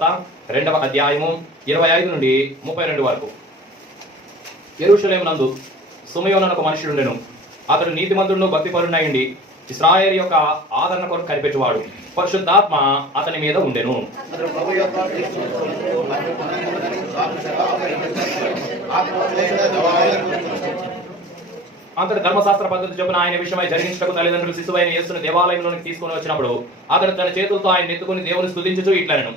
2వ అధ్యాయము 25 నుండి 32 వరకు. యెరూషలేము నందు సిమెయోను అనే ఒక మనుషుడుండెను. అతడు నీతిమంతుడును భక్తిపరుడైయుండి ఇశ్రాయేలు యొక్క ఆదరణ కొరకు కనిపెట్టువాడు. పరిశుద్ధాత్మ అతని మీద ఉండెను. అతడు ధర్మశాస్త్ర పద్ధతి చొప్పున ఆయన విషయమై జరిగించటకు తల్లిదండ్రులు శిశువైన యేసును దేవాలయంలోనికి తీసుకుని వచ్చినప్పుడు అతడు తన చేతులతో ఆయన ఎత్తుకుని దేవుని స్తుతించుచు ఇట్లనెను.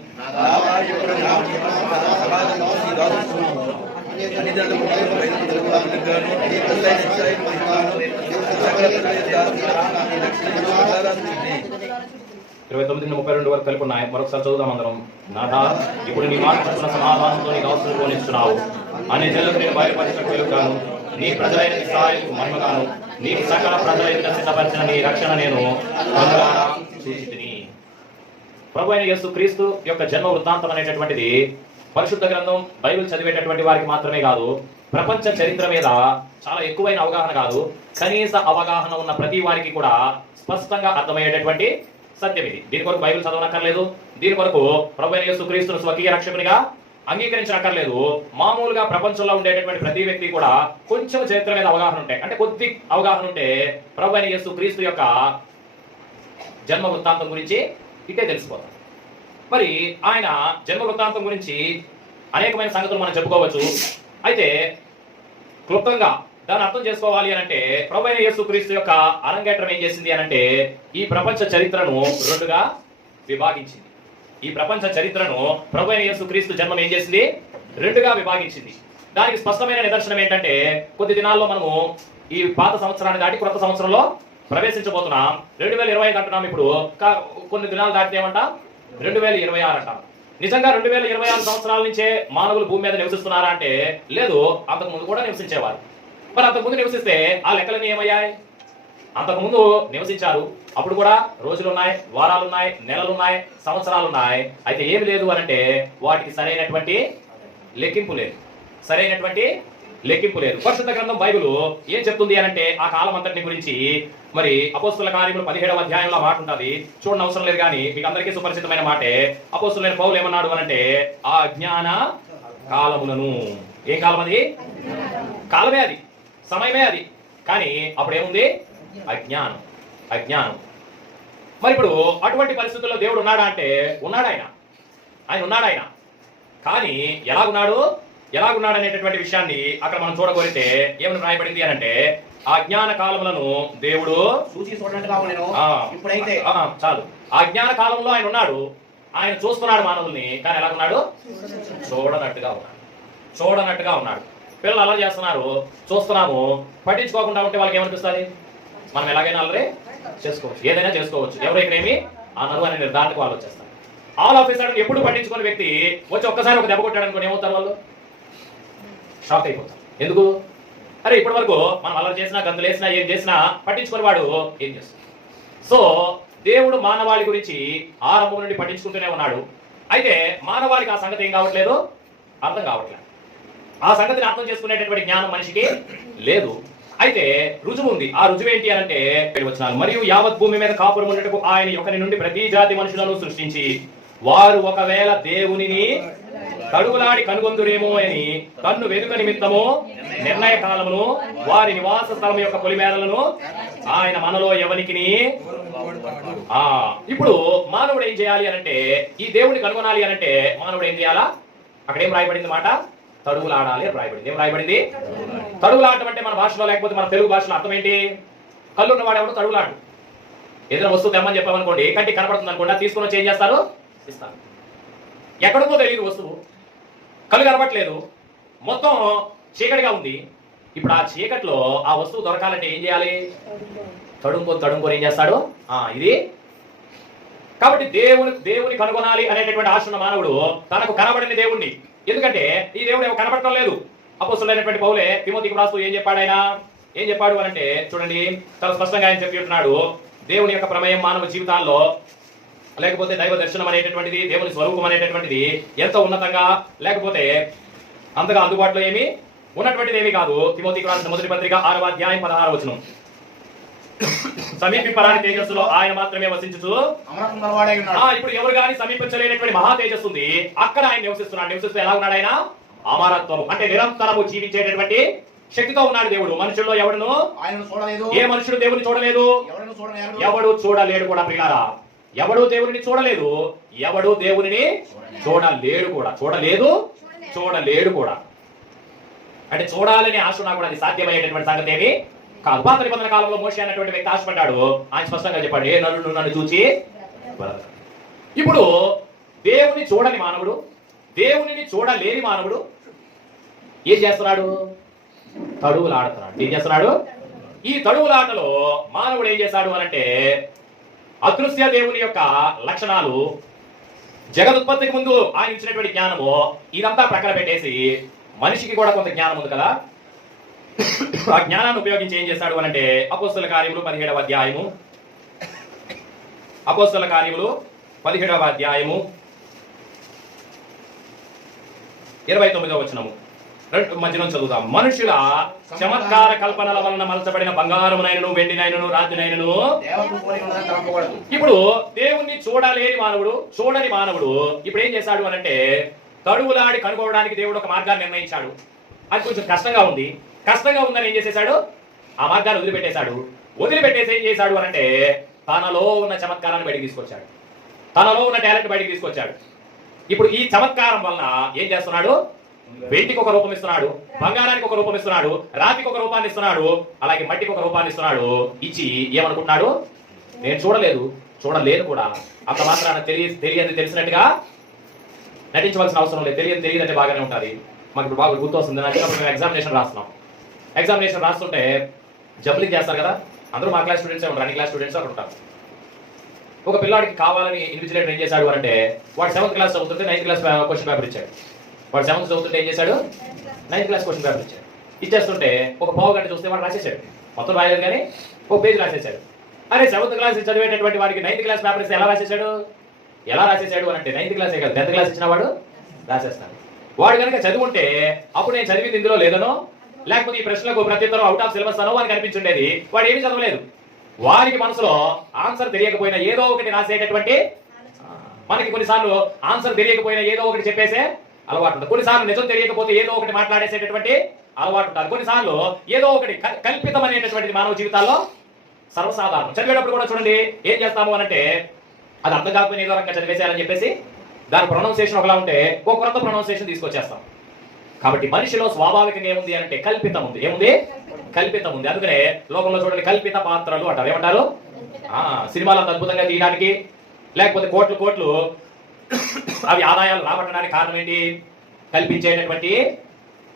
ఇరవై 29-32 వరకు కలిపి ఉన్నాయి. మరొకసారి చదువుదాం అందరం. నాథా, ఇప్పుడు నీ మాట సమాధానంతో నీకు అవసరం పోనిస్తున్నావు. అన్ని జనులకు నేను బయలుపరచకు వెలుగుతాను. నీ ప్రజలైన ఇశ్రాయేలుకు మహిమగాను నీకు సకల ప్రజలైన సిద్ధపరిచిన నీ రక్షణ నేను సూచితిని. ప్రభు అయిన యేసు క్రీస్తు యొక్క జన్మ వృత్తాంతం అనేటటువంటిది పరిశుద్ధ గ్రంథం బైబిల్ చదివేటటువంటి వారికి మాత్రమే కాదు, ప్రపంచ చరిత్ర మీద చాలా ఎక్కువైన అవగాహన కాదు, కనీస అవగాహన ఉన్న ప్రతి వారికి కూడా స్పష్టంగా అర్థమయ్యేటటువంటి సత్యం ఇది. దీని కొరకు బైబిల్ చదవనక్కర్లేదు. దీని కొరకు ప్రభు అయిన యేసు క్రీస్తును స్వకీయ రక్షకునిగా అంగీకరించనక్కర్లేదు. మామూలుగా ప్రపంచంలో ఉండేటటువంటి ప్రతి వ్యక్తి కూడా కొంచెం చరిత్ర మీద అవగాహన ఉంటే, అంటే కొద్ది అవగాహన ఉంటే ప్రభు అయిన యేసు క్రీస్తు యొక్క జన్మ వృత్తాంతం గురించి ఇట్టే తెలిసిపోతాం. మరి ఆయన జన్మ వృత్తాంతం గురించి అనేకమైన సంగతులు మనం చెప్పుకోవచ్చు. అయితే క్లుప్తంగా దాన్ని అర్థం చేసుకోవాలి అని అంటే ప్రభు అయిన యేసు క్రీస్తు యొక్క అరంగేట్రం ఏం చేసింది అని అంటే ఈ ప్రపంచ చరిత్రను రెండుగా విభాగించింది. ఈ ప్రపంచ చరిత్రను ప్రభు అయిన యేసు క్రీస్తు జన్మం ఏం చేసింది? రెండుగా విభాగించింది. దానికి స్పష్టమైన నిదర్శనం ఏంటంటే కొద్ది దినాల్లో మనము ఈ పాత సంవత్సరాన్ని దాటి కొత్త సంవత్సరంలో ప్రవేశించబోతున్నాం. 2025 అంటున్నాం. ఇప్పుడు కొన్ని దినాలు దాటితే ఏమంటాం? 2026 అంటాం. నిజంగా 2026 సంవత్సరాల నుంచే మానవులు భూమి మీద నివసిస్తున్నారా అంటే లేదు, అంతకుముందు కూడా నివసించేవారు. మరి అంతకుముందు నివసిస్తే ఆ లెక్కలన్నీ ఏమయ్యాయి? అంతకుముందు నివసించారు, అప్పుడు కూడా రోజులున్నాయి, వారాలున్నాయి, నెలలున్నాయి, సంవత్సరాలున్నాయి. అయితే ఏమి లేదు అనంటే వాటికి సరైనటువంటి లెక్కింపు లేదు. పరిశుద్ధ గ్రంథం బైబిల్ ఏం చెప్తుంది అనంటే ఆ కాలం అంతటిని గురించి మరి అపోస్తుల కార్యములు 17వ అధ్యాయంలో మాట ఉంటుంది. చూడని అవసరం లేదు కానీ మీకు అందరికీ సుపరిచితమైన మాటే. అపోస్తులైన పౌలు ఏమన్నాడు అనంటే ఆ జ్ఞాన కాలములను, ఏం కాలం అది? కాలమే అది, సమయమే అది. కానీ అప్పుడు ఏముంది? అజ్ఞానం. మరి ఇప్పుడు అటువంటి పరిస్థితుల్లో దేవుడు ఉన్నాడా అంటే ఉన్నాడు. ఆయన ఉన్నాడు. కానీ ఎలాగున్నాడు అనేటటువంటి విషయాన్ని అక్కడ మనం చూడగలిగితే ఏమని రాయబడింది అని అంటే ఆ జ్ఞాన కాలములను దేవుడు చూసి చూడనట్టుగా ఉండేను. ఇప్పుడైతే చాలు. ఆ జ్ఞాన కాలంలో ఆయన ఉన్నాడు, ఆయన చూస్తున్నాడు మానవుల్ని. కానీ ఎలా ఉన్నాడు? చూడనట్టుగా ఉన్నాడు. పిల్లలు అల్లరి చేస్తున్నారు, చూస్తున్నాము. పట్టించుకోకుండా ఉంటే వాళ్ళకి ఏమనిపిస్తుంది? మనం ఎలాగైనా అల్లరి చేసుకోవచ్చు, ఏదైనా చేసుకోవచ్చు, ఎవరైనా అనరు అనే నిర్ధారణకు వాళ్ళు వచ్చేస్తారు. ఆల్ ఆఫ్ సడన్ ఎప్పుడు పట్టించుకునే వ్యక్తి వచ్చి ఒక్కసారి ఒక దెబ్బ కొట్టాడు అనుకోని ఏమవుతారు? వాళ్ళు షాక్ అయిపోతారు. ఎందుకు? అరే ఇప్పటి వరకు మనం అల్లరి చేసినా, గంతులు వేసినా, ఏం చేసినా పట్టించుకుని వాడు ఏం చేస్తాడు? సో దేవుడు మానవాళి గురించి ఆరంభం నుండి పట్టించుకుంటూనే ఉన్నాడు. అయితే మానవాళికి ఆ సంగతి ఏం కావట్లేదు, అర్థం కావట్లేదు. ఆ సంగతిని అర్థం చేసుకునేటటువంటి జ్ఞానం మనిషికి లేదు. అయితే రుజువు ఉంది. ఆ రుజువు ఏంటి అనంటే వచ్చినాను. మరియు యావత్ భూమి మీద కాపురం ఉండటకు ఆయన ఒకరి నుండి ప్రతి జాతి మనుషులను సృష్టించి వారు ఒకవేళ దేవునిని తడుగులాడి కనుగొందురేమో అని తన్ను వెనుక నిమిత్తము నిర్ణయ కాలమును వారి నివాస స్థలం యొక్క పొలిమేరలను ఆయన మనలో ఎవరికి ఇప్పుడు మానవుడు ఏం చేయాలి అనంటే ఈ దేవుడిని కనుగొనాలి అనంటే మానవుడు ఏం చేయాలా? అక్కడ ఏం రాయబడింది మాట? తడుగులాడాలి అని రాయబడింది. ఏం రాయబడింది? తడుగులాడటం అంటే మన భాషలో లేకపోతే మన తెలుగు భాషలో అర్థం ఏంటి? కళ్ళున్న వాడు ఎవడు తడుగులాడు. ఏదైనా వస్తువు తెమ్మని చెప్పామనుకోండి, కంటికి కనపడుతుంది అనుకోండి, తీసుకుని వచ్చి ఏం చేస్తారు? ఇస్తారు. ఎక్కడికో తెలియదు వస్తువు, కళ్ళు కనపట్లేదు, మొత్తం చీకటిగా ఉంది. ఇప్పుడు ఆ చీకట్లో ఆ వస్తువు దొరకాలంటే ఏం చేయాలి? తడుముకొని ఏం చేస్తాడు? ఇది కాబట్టి దేవుని కనుగొనాలి అనేటటువంటి ఆశ ఉన్న మానవుడు తనకు కనబడిన దేవుణ్ణి, ఎందుకంటే ఈ దేవుడు ఏమో కనబడటం లేదు. అపోస్తులైనటువంటి పౌలే తిమోతికి రాస్తూ ఏం చెప్పాడు అనంటే చూడండి, చాలా స్పష్టంగా ఆయన చెప్పి ఉంటున్నాడు. దేవుని యొక్క ప్రమేయం మానవ జీవితాల్లో లేకపోతే దైవ దర్శనం అనేటటువంటిది, దేవుని స్వరూపం అనేటటువంటిది ఎంత ఉన్నతంగా లేకపోతే అంతగా అందుబాటులో ఏమి ఉన్నటువంటిది ఏమీ కాదు. తిమోతికి రాసిన మొదటి పత్రిక 6వ అధ్యాయం 16వ వచనం. సమీపింపరాని తేజస్సులో ఆయన మాత్రమే వసించుచు అమరత్వం గలవాడై ఉన్నాడు. ఇప్పుడు ఎవరు గాని సమీపించలేనటువంటి మహా తేజస్సు ఉంది, అక్కడ ఆయన నివసిస్తున్నాడు. నివసిస్తూ ఎలా ఉన్నాడు ఆయన? అమరత్వము అంటే నిరంతరము జీవించేటటువంటి శక్తితో ఉన్నాడు దేవుడు. మనుషుల్లో ఎవడును ఆయనను చూడలేదు. ఏ మనుషుడు దేవుని చూడలేదు, ఎవడను చూడలేడు. ఎవడు చూడలేడు కూడా. ప్రియులారా, ఎవడు దేవుని చూడలేదు, ఎవడు దేవుని చూడలేడు కూడా. చూడలేడు కూడా. అంటే చూడాలని ఆశ ఉన్నా కూడా అది సాధ్యమయ్యేటటువంటి సంగతి ఏమి కాదు. పాత నిబంధన కాలంలో మోషే అన్నటువంటి వ్యక్తి ఆశపడ్డాడు. ఆయన స్పష్టంగా చెప్పాడు, ఏ నరుడు నన్ను చూచి. ఇప్పుడు దేవుని చూడని మానవుడు, దేవునిని చూడలేని మానవుడు ఏం చేస్తున్నాడు? తడువులాడుతున్నాడు. ఏం చేస్తున్నాడు? ఈ తడువులాటలో మానవుడు ఏం చేశాడు అనంటే, అదృశ్య దేవుని యొక్క లక్షణాలు, జగదుత్పత్తికి ముందు ఆయన ఇచ్చినటువంటి జ్ఞానము ఇదంతా ప్రక్కన పెట్టేసి, మనిషికి కూడా కొంత జ్ఞానం ఉంది కదా, ఆ జ్ఞానాన్ని ఉపయోగించి ఏం చేశాడు అనంటే, అపోస్తల కార్యములు 17వ అధ్యాయము, అపోస్తల కార్యములు 17వ అధ్యాయము 29వ వచనము మధ్యలో చదువుతాం. మనుషుల చమత్కార కల్పనల వలన మలచబడిన బంగారమునైనను వెండినైనను రాతినైనను. ఇప్పుడు దేవుణ్ణి చూడలేని మానవుడు, చూడని మానవుడు ఇప్పుడు ఏం చేశాడు అనంటే, తడువులాడి కనుగోవడానికి దేవుడు ఒక మార్గాన్ని నిర్ణయించాడు. అది కొంచెం కష్టంగా ఉందని ఏం చేసేశాడు? ఆ మార్గాన్ని వదిలిపెట్టేసి ఏం చేశాడు అనంటే, తనలో ఉన్న చమత్కారాన్ని బయటికి తీసుకొచ్చాడు, తనలో ఉన్న టాలెంట్ బయటికి తీసుకొచ్చాడు. ఇప్పుడు ఈ చమత్కారం వలన ఏం చేస్తున్నాడు? వెండికి ఒక రూపం ఇస్తున్నాడు, బంగారానికి ఒక రూపం ఇస్తున్నాడు, రాతికి ఒక రూపాన్ని ఇస్తున్నాడు, అలాగే మట్టికి ఒక రూపాన్ని ఇస్తున్నాడు. ఇచ్చి ఏమనుకుంటున్నాడు? నేను చూడలేను కూడా. అంత మాత్రాన తెలిసినట్టుగా నటించవలసిన అవసరం లేదు. తెలియదంటే బాగానే ఉంటుంది. మాకు ఇప్పుడు బాగా గుర్తు వస్తుంది. మేము ఎగ్జామినేషన్ రాస్తుంటే జంబ్లింగ్ చేస్తారు కదా, అందరూ మా క్లాస్ స్టూడెంట్సే ఉంటారు, అన్ని క్లాస్ స్టూడెంట్స్ అక్కడ ఉంటారు. ఒక పిల్లాడికి కావాలని ఇన్విజిలేటర్ ఏం చేశాడు అంటే, వాడు 7th క్లాస్ చదువుతుంటే 9th క్లాస్ క్వశ్చన్ పేపర్ ఇచ్చాడు. వాడు 7th చదువుతుంటే ఏం చేశాడు? 9th క్లాస్ క్వశ్చన్ పేపర్ ఇచ్చాడు. ఇచ్చేస్తుంటే ఒక పావు గంట చూస్తే వాడు రాసేసాడు. మొత్తం రాయలేదు కానీ ఒక పేజ్ రాసేసాడు. అరే 7th క్లాస్ చదివేటటువంటి వాడికి 9th క్లాస్ పేపర్ ఇస్తే ఎలా రాసేసాడు అంటే, 9th క్లాసే కాదు 10th క్లాస్ ఇచ్చిన వాడు రాసేస్తాడు. వాడు కనుక చదువుంటే అప్పుడు నేను చదివింది ఇందులో లేదనో, లేకపోతే ఈ ప్రశ్నలకు ప్రత్యుత్తరం అవుట్ ఆఫ్ సిలబస్ అనో వానికి అనిపించుండేది. వాడు ఏమీ చదవలేదు. వారికి మనసులో ఆన్సర్ తెలియకపోయినా ఏదో ఒకటి రాసేటటువంటి, మనకి కొన్నిసార్లు ఆన్సర్ తెలియకపోయినా ఏదో ఒకటి చెప్పేసే అలవాటు ఉంటుంది. కొన్నిసార్లు నిజం తెలియకపోతే ఏదో ఒకటి మాట్లాడేసేటటువంటి అలవాటు ఉంటుంది. కొన్నిసార్లు ఏదో ఒకటి కల్పితం అనేటటువంటిది మానవ జీవితాల్లో సర్వసాధారణం. చదివేటప్పుడు కూడా చూడండి ఏం చేస్తాము అనంటే, అది అర్థం కాకపోయినా ఏదో రకంగా చదివేసేయాలని చెప్పేసి దాని ప్రొనౌన్సియేషన్ ఒకలా ఉంటే ఒక కొత్త ప్రొనౌన్సియేషన్ తీసుకొచ్చేస్తాం. కాబట్టి మనిషిలో స్వాభావికంగా ఏముంది అంటే కల్పితం ఉంది. కల్పితం ఉంది. అందుకనే లోకంలో చూడండి కల్పిత పాత్రలు అంటారు. ఏమంటారు? సినిమాలు అద్భుతంగా తీయడానికి, లేకపోతే కోట్లు అవి ఆదాయాలు రాబట్టడానికి కారణం ఏంటి? కల్పించేటటువంటి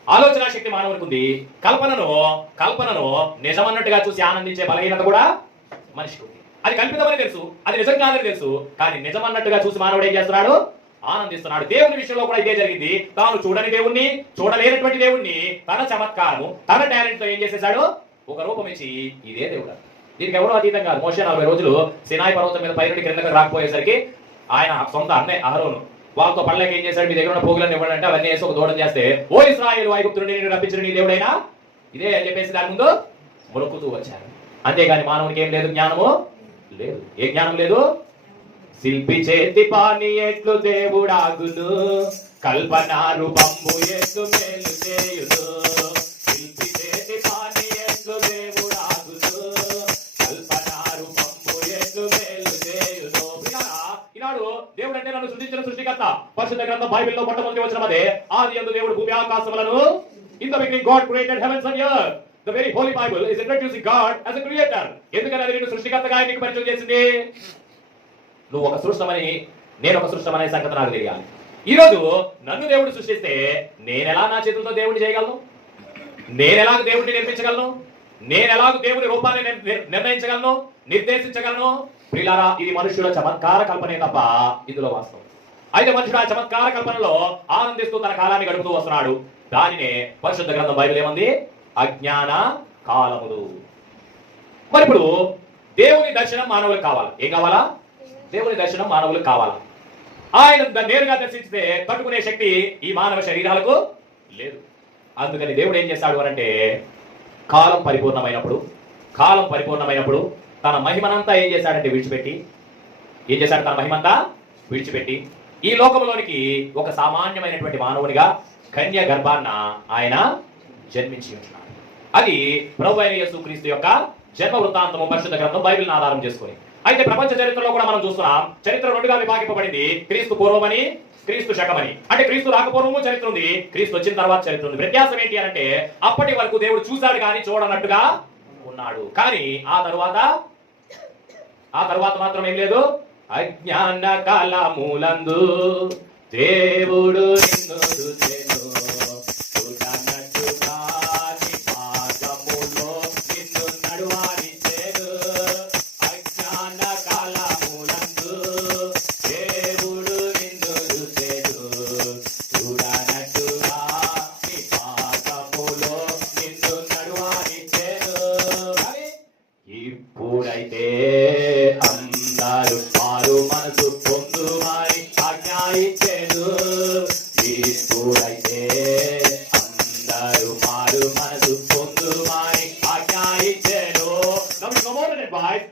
ఆలోచన శక్తి మానవునికి ఉంది. కల్పనను నిజమన్నట్టుగా చూసి ఆనందించే బలహీనత కూడా మనిషికి ఉంది. అది కల్పితమని తెలుసు, అది నిజం కాదని తెలుసు, కానీ నిజమన్నట్టుగా చూసి మానవుడు ఏం చేస్తున్నాడు? ఆనందిస్తున్నాడు. దేవుని విషయంలో కూడా ఇదే జరిగింది. తాను చూడని దేవుణ్ణి, చూడలేనటువంటి దేవుణ్ణి తన చమత్కారము, తన టాలెంట్ తో ఏం చేసేశాడు? ఒక రూపం ఇచ్చి ఇదే దేవుడు. దీనికి ఎవరో అతీతం కాదు. మోషే 40 రోజులు సినాయి పర్వతం మీద పైనుండి క్రిందకి రాకపోయేసరికి ఆయన సొంత అన్నే అహరోను వాళ్ళతో పళ్ళకి ఏం చేశాడు? మీ దగ్గర ఉన్న పోగులను ఇవ్వడంటే అవన్నీ వేసి ఒక దూడం చేస్తే, ఓ ఇశ్రాయేలు ఐగుప్తుని నేను రప్పించిన నీ దేవుడైనా ఇదే అని చెప్పేసి దాని ముందు మొరుకుతూ వచ్చారు. అంతేగాని మానవునికి ఏం లేదు, జ్ఞానము లేదు. ఏ జ్ఞానం లేదు? శిల్పి చేతి పాని ఎట్లు దేవుడాగును, కల్పనా రూపము ఎట్లు మేలు చేయును. శిల్పి చేతి పాని ఎట్లు దేవుడాగును, కల్పనా రూపము ఎట్లు మేలు చేయును. ఈనాడు దేవుడు అంటే నన్ను సృష్టించిన సృష్టికర్త. పరిశుద్ధ గ్రంథం బైబిల్లో మొట్టమొదటి వచనమదే, ఆదియందు దేవుడు భూమి ఆకాశములను, in the beginning God created heavens and earth. The very holy Bible is introducing God as a creator. ఎందుకని అది నిన్ను సృష్టికర్తగా నీకు పరిచయం చేసింది? నువ్వు ఒక సృష్టమని, నేను ఒక సృష్టమనే సంగతి నాకు తెలియాలి. ఈరోజు నన్ను దేవుడు సృష్టిస్తే నేను ఎలా నా చేతులతో దేవుడిని చేయగలను? నేను ఎలాగ దేవుడిని నిర్మించగలను? నేను ఎలాగ దేవుని రూపాన్ని నిర్ణయించగలను, నిర్దేశించగలను? ప్రియులారా, ఇది మనుషుల చమత్కార కల్పనే తప్ప ఇందులో వాస్తవం. అయితే మనుషుడు ఆ చమత్కార కల్పనలో ఆనందిస్తూ తన కాలాన్ని గడుపుతూ వస్తున్నాడు. దానినే పరిశుద్ధ గ్రంథం బైబిల్ ఏమంది? అజ్ఞాన కాలములు. మరి ఇప్పుడు దేవుని దర్శనం మానవులకు కావాలి. ఏం కావాలా? దేవుని దర్శనం మానవులకు కావాలా? ఆయన నేరుగా దర్శించితే తట్టుకునే శక్తి ఈ మానవ శరీరాలకు లేదు. అందుకని దేవుడు ఏం చేశాడు అనంటే, కాలం పరిపూర్ణమైనప్పుడు తన మహిమనంతా ఏం చేశాడంటే విడిచిపెట్టి, ఏం చేశాడు? తన మహిమంతా విడిచిపెట్టి ఈ లోకంలోనికి ఒక సామాన్యమైనటువంటి మానవునిగా కన్య గర్భాన్న ఆయన జన్మించి ఉంటున్నాడు. అది ప్రభు అయిన యేసుక్రీస్తు యొక్క జన్మ వృత్తాంతము పరిశుద్ధ గ్రంథం బైబిల్ని ఆధారం చేసుకొని. అయితే ప్రపంచ చరిత్రలో కూడా మనం చూస్తున్నాం, చరిత్ర రెండుగా విభాగింపబడింది. క్రీస్తు పూర్వమని, క్రీస్తు శకమని. అంటే క్రీస్తు రాకపూర్వము చరిత్ర ఉంది, క్రీస్తు వచ్చిన తర్వాత చరిత్ర ఉంది. వ్యత్యాసం ఏంటి అంటే అప్పటి వరకు దేవుడు చూశాడు కానీ చూడనట్టుగా ఉన్నాడు. కానీ ఆ తర్వాత మాత్రం ఏం లేదు. అజ్ఞాన కాలములందు దేవుడు నిన్ను చూసెను, చూడనట్టుగా నీ మార్గములో నిన్ను నడువనిచ్చెను. అజ్ఞాన కాలములందు దేవుడు నిన్ను చూసెను, చూడనట్టుగా నీ మార్గములో నిన్ను నడువనిచ్చెను. కానీ ఇప్పుడైతే అందరూ మారు మనసు పొందుమని ఆజ్ఞ ఇచ్చెను. ఇప్పుడైతే అందరూ మారు మనసు పొందుమని ఆజ్ఞ ఇచ్చెను.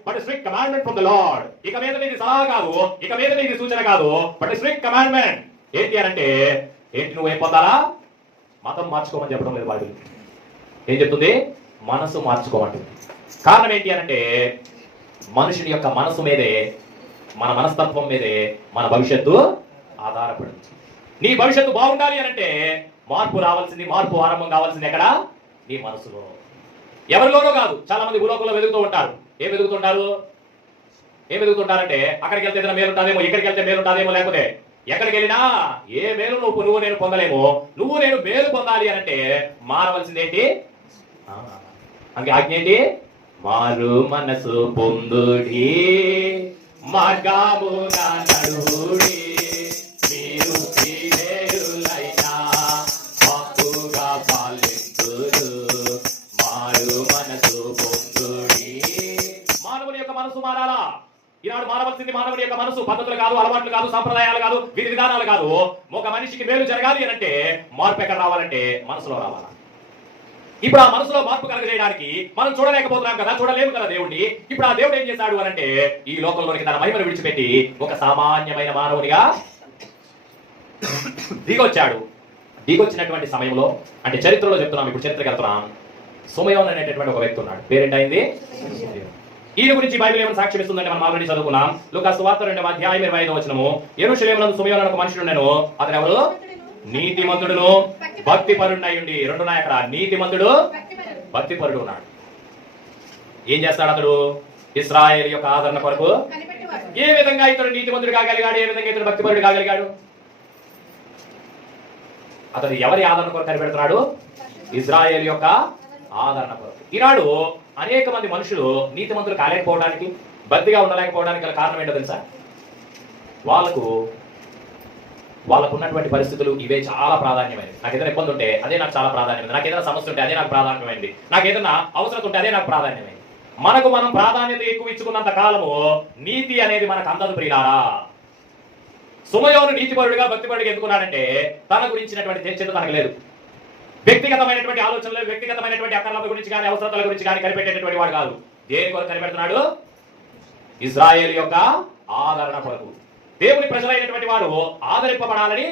But a strict commandment from the Lord. ఇక మీద ఇది సలహా కాదు, ఇక మీద ఇది సూచన కాదు, బట్ స్ట్రిక్ట్ కమాండ్మెంట్. ఏంటి అంటే ఏంటి? నువ్వేం పొందాలా? మతం మార్చుకోమని చెప్పడం లేదు బైబిల్. ఏం చెప్తుంది? మనసు మార్చుకోమంటుంది. కారణం ఏంటి అంటే మనుషుని యొక్క మనసు మీదే, మన మనస్తత్వం మీదే మన భవిష్యత్తు ఆధారపడింది. నీ భవిష్యత్తు బాగుండాలి అంటే మార్పు రావాల్సింది, మార్పు ఆరంభం కావాల్సింది ఎక్కడ? నీ మనసులో. ఎవరిలోనో కాదు. చాలా మంది భూలోకంలో వెతుకుతూ ఉంటారు. ఏం వెతుకుతుంటారంటే అక్కడికి వెళ్తే ఏదైనా మేలు ఉంటాదేమో, ఇక్కడికి వెళ్తే మేలు ఉంటాదేమో, లేకపోతే ఎక్కడికి వెళ్ళినా ఏ మేలు నువ్వు నేను పొందలేమో. నువ్వు నేను మేలు పొందాలి అంటే మారవలసిందేంటి? అందుకే ఆజ్ఞ ఏంటి? మారు మనసు పొందుడి, మార్గమున నడువుడి, మీరు ప్రియులైనా హక్కుగా పాలించుదు. మారు మనసు పొందుడి. మానవుని యొక్క మనసు మారాలా? ఈనాడు మారవలసింది మానవుని యొక్క మనసు. పద్ధతులు కాదు, అలవాట్లు కాదు, సంప్రదాయాలు కాదు, విధి విధానాలు కాదు. ఒక మనిషికి మేలు జరగాలి అంటే మార్పు ఎక్కడ రావాలంటే మనసులో రావాలా. ఇప్పుడు ఆ మనసులో మార్పు కలగజేయడానికి మనం చూడలేకపోతున్నాం కదా, చూడలేము కదా దేవుడిని. ఇప్పుడు ఆ దేవుడు ఏం చేశాడు అనంటే ఈ లోకంలోనికి తన మహిమను విడిచిపెట్టి ఒక సామాన్యమైన మానవునిగా దిగొచ్చాడు. దిగొచ్చినటువంటి సమయంలో అంటే చరిత్రలో చెప్తున్నాం, ఇప్పుడు చరిత్రకి వెళ్తున్నాం. సుమయోన్ అనేటటువంటి ఒక వ్యక్తి ఉన్నాడు. పేరేంటైంది? ఈయన గురించి బైబిల్ ఏమైనా సాక్ష్యం ఇస్తుందంటే మనం ఆల్రెడీ చదువుకున్నాం. లూకా సువార్త 2:25 యెరూషలేమునందు సుమయోను ఒక మనుషుడు ఉండెను. అతను ఎవరు? నీతిమంతుడును భక్తిపరుడై ఉండి. రెండు ఉన్నాయి అక్కడ. నీతిమంతుడు, భక్తిపరుడు ఉన్నాడు. ఏం చేస్తాడు అతడు? ఇశ్రాయేలు యొక్క ఆదరణ కొరకు ఏ విధంగా ఇతడు నీతిమంతుడు కాగలిగాడు? ఏ విధంగా ఇతడు భక్తిపరుడు కాగలిగాడు? అతడు ఎవరి ఆదరణ కొరకు కనిపెడుతున్నాడు? ఇశ్రాయేలు యొక్క ఆదరణ కొరకు. ఈనాడు అనేక మంది మనుషులు నీతిమంతులు కాలేకపోవడానికి, భక్తిగా ఉండలేకపోవడానికి గల కారణం ఏంటో తెలుసా? వాళ్ళకు ఉన్నటువంటి పరిస్థితులు ఇవే చాలా ప్రాధాన్యమైనవి. నాకు ఏదైనా ఇబ్బంది ఉంటే అదే నాకు చాలా ప్రాధాన్యమైనది. నాకు ఏదైనా సమస్య ఉంటే అదే నాకు ప్రాధాన్యమైంది. నాకు ఏదైనా అవసరం ఉంటే అదే నాకు ప్రాధాన్యమైంది. మనకు మనం ప్రాధాన్యత ఎక్కువ ఇచ్చుకున్నంత కాలము నీతి అనేది మనకు అందదు ప్రియులారా. సుమయోను నీతిపరుడిగా భక్తిపరుడిగా ఎందుకున్నాడంటే తన గురించినటువంటి చింత తనకు లేదు. వ్యక్తిగతమైనటువంటి ఆలోచనలు, వ్యక్తిగతమైనటువంటి అక్కర్ల గురించి కానీ అవసరతల గురించి కానీ కనిపెట్టేటటువంటి వాడు కాదు. దేని కొరకు కనిపెడుతున్నాడు? ఇశ్రాయేలు యొక్క ఆదరణ కొరకు. దేవుని ప్రజలైనటువంటి వారు ఆదరింపబడాలని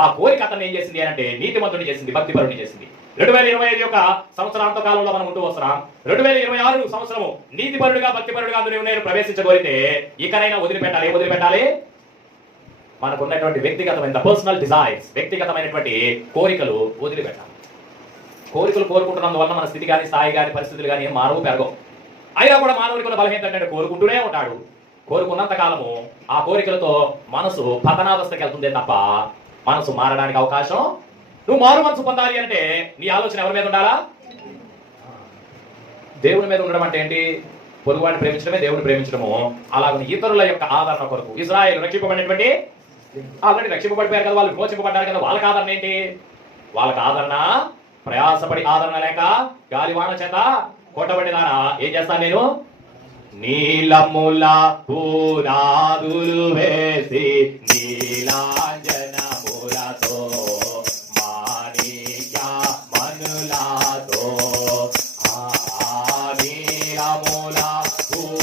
ఆ కోరిక అతను ఏం చేసింది అంటే నీతిమంతుడిని చేసింది, భక్తిపరుడిని చేసింది. 2025 యొక్క సంవత్సరాంత కాలంలో మనం ఉంటూ వస్తున్నాం. 2026 సంవత్సరము నీతిపరుడుగా భక్తిపరుడుగా నేను ప్రవేశించగలిగితే ఇకనైనా వదిలిపెట్టాలి. ఏం వదిలిపెట్టాలి? మనకున్నటువంటి వ్యక్తిగతమైన పర్సనల్ డిజైర్స్, వ్యక్తిగతమైనటువంటి కోరికలు వదిలిపెట్టాలి. కోరికలు కోరుకుంటున్నందువల్ల మన స్థితి కానీ, స్థాయి కానీ, పరిస్థితులు కానీ మానవు పెరగవు. అయినా కూడా మానవుడికి ఉన్న బలహీనత ఏంటంటే కోరుకుంటూనే ఉంటాడు. కోరుకున్నంత కాలము ఆ కోరికలతో మనసు పతనావస్థకి వెళ్తుందే తప్ప మనసు మారడానికి అవకాశం. నువ్వు మారు మనసు పొందాలి అంటే నీ ఆలోచన ఎవరి మీద ఉండాలా? దేవుని మీద ఉండడం అంటే ఏంటి? పొరుగువాడిని ప్రేమించడమే దేవుని ప్రేమించడము. అలాగే ఇతరుల యొక్క ఆదరణ కొరకు. ఇశ్రాయేలు రక్షింపబడినటువంటి ఆల్రెడీ రక్షింపబడిపోయారు కదా, వాళ్ళు విమోచింపబడ్డారు కదా. వాళ్ళకి ఆదరణ ఏంటి? వాళ్ళకి ఆదరణ ప్రయాసపడి ఆదరణ లేక గాలివాన చేత కొట్టబడినానా ఏం చేస్తాను నేను? నీలముల పునాదులు వేసి నీలాంజనములతో మాణిక్య మనులతో నీలముల పునాదులు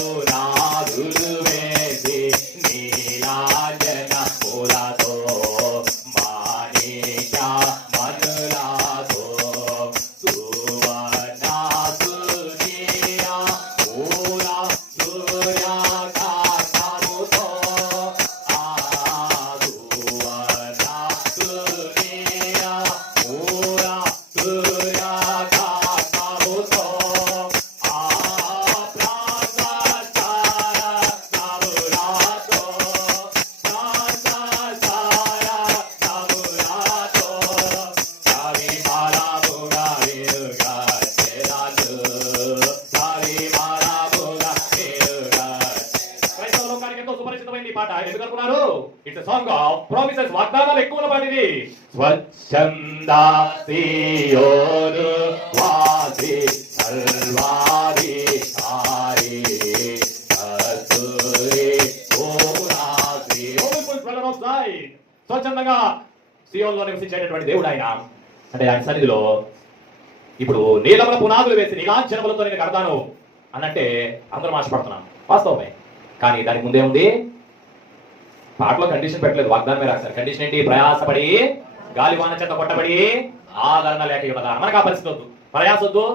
a song of promises. వాగ్దానాలు ఎక్కువ ఉన్నమాట ఇది. స్వచ్ఛంద సియోను వాసి సర్వాధికారి కస్తూరి ఓరాసి. స్వచ్ఛందంగా సియోనులో నివసించేటటువంటి దేవుడు ఆయన. అంటే ఆయన సన్నిధిలో ఇప్పుడు నీలముల పునాదులు వేసి నీలాంఛనములతో నేను కడతాను అనంటే అందరం ఆశపడుతున్నాను, వాస్తవమే. కానీ దానికి ముందే ఉంది, పాటలో కండిషన్ పెట్టలేదు, వాగ్దానమే రాశారు. కండిషన్ ఏంటి? ప్రయాసపడి గాలివాన చేత కొట్టబడి ఆదరణ లేక ఉన్నదా. మనకు ఆ పరిస్థితి వద్దు, ప్రయాస వద్దు,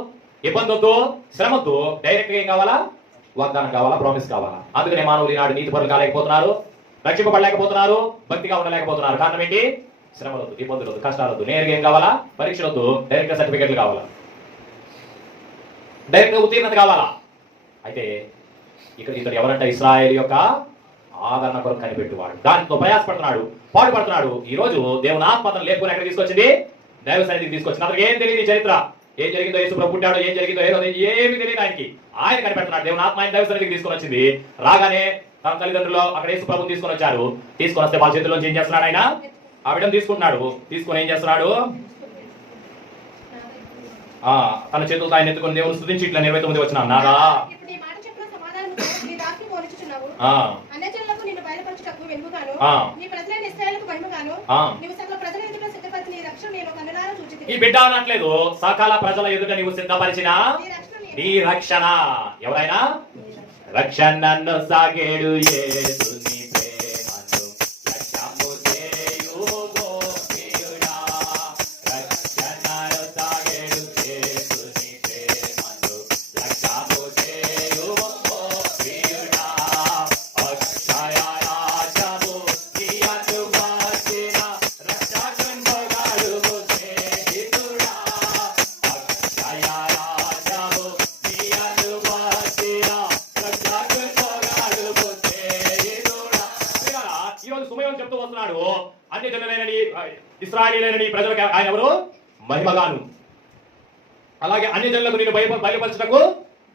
ఇబ్బంది వద్దు, శ్రమ వద్దు. డైరెక్ట్ గా ఏం కావాలా? వాగ్దానం కావాలా, ప్రామిస్ కావాలా. అందుకనే మానవులు ఈనాడు నీతి పరులు కాలేకపోతున్నారు, రక్షింపబడలేకపోతున్నారు, భక్తిగా ఉండలేకపోతున్నారు. కారణం ఏంటి? శ్రమలు వద్దు, ఇబ్బందులు వద్దు, కష్టాలు వద్దు. నేరుగా ఏం కావాలా? పరీక్షలు వద్దు, డైరెక్ట్ గా సర్టిఫికెట్లు కావాలా, డైరెక్ట్ గా ఉత్తీర్ణత కావాలా. అయితే ఇక్కడ ఇతడు ఎవరంటే ఇశ్రాయేలు యొక్క ఆదరణ కొరకు కనిపెట్టువాడు. దాంతో ప్రయాసపడుతున్నాడు, పాటుపడుతున్నాడు. ఈ రోజు దేవుని ఆత్మ అతను లేపుకొని ఎక్కడ తీసుకొచ్చింది? దైవ సన్నిధికి తీసుకొచ్చింది. అతనికి ఏం తెలియదు ఈ చరిత్ర, ఏం జరిగిందో, యేసు ప్రభు పుట్టాడో, ఏం జరిగిందో, ఏమి తెలియదు ఆయనకి. ఆయన కనిపెడుతున్నాడు. దేవుని ఆత్మ ఆయన దైవ సన్నిధికి తీసుకొని వచ్చింది. రాగానే తన తల్లిదండ్రులు అక్కడ యేసు ప్రభుని తీసుకొని వచ్చారు. తీసుకొని వస్తే వాళ్ళ చేతుల్లోంచి ఏం చేస్తున్నాడు? ఆయన ఆ బిడ్డను తీసుకుంటున్నాడు. తీసుకొని ఏం చేస్తున్నాడు? తన చేతులతో ఆయన ఎత్తుకొని దేవుని స్తుతించి ఇట్లా 29 వచ్చిన నాదా ఈ బిడ్డ అనట్లేదు, సకల ప్రజల ఎదుట నీవు సిద్ధపరిచిన నీ రక్షణ. ఎవరైనా రక్షణను సాగేడు యేసుని ప్రేమను లక్ష్యము చేయుగో ప్రియుడా. రక్షణను సాగేడు యేసుని ప్రేమను లక్ష్యము చేయుగో ప్రియుడా. అక్షయ రాజము నీయందు వచ్చిన రక్షకునిగాడు స్నేహితుడా. అక్షయ రాజము నీయందు వచ్చిన ఈరోజు సుమయోను చెప్తూ వస్తున్నాడు, అన్ని జనులైన ఇశ్రాయేలీలైన ప్రజలకు ఆయన ఎవరు? మహిమగాను. అలాగే అన్ని జనులకు నేను బయలుపరచటకు